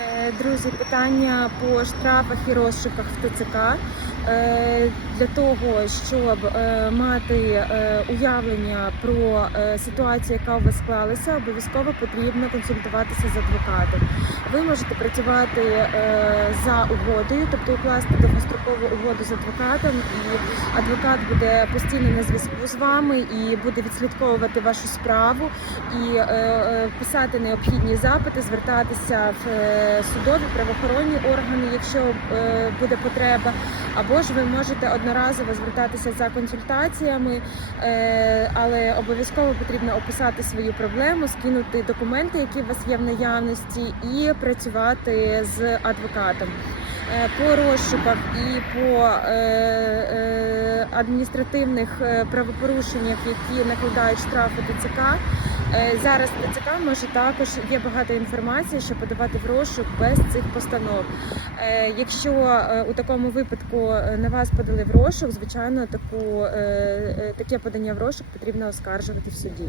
Е, Друзі, питання по штрафах і розшуках в ТЦК. Е, Для того, щоб е, мати уявлення про ситуацію, яка у вас склалася, обов'язково потрібно консультуватися з адвокатом. Ви можете працювати за угодою, тобто укласти довгострокову угоду з адвокатом, і адвокат буде постійно на зв'язку з вами і буде відслідковувати вашу справу і писати необхідні запити, звертатися в судові правоохоронні органи, якщо е, буде потреба, або ж ви можете одноразово звертатися за консультаціями, е, але обов'язково потрібно описати свою проблему, скинути документи, які у вас є в наявності, і працювати з адвокатом. Е, По розшуках і по адміністративних е, правопорушеннях, які накладають штрафи ТЦК. Е, Зараз ТЦК може також є багато інформації, що подавати в розшук без цих постанов. Е, Якщо у такому випадку на вас подали в розшук, звичайно, таку таке подання в розшук потрібно оскаржувати в суді.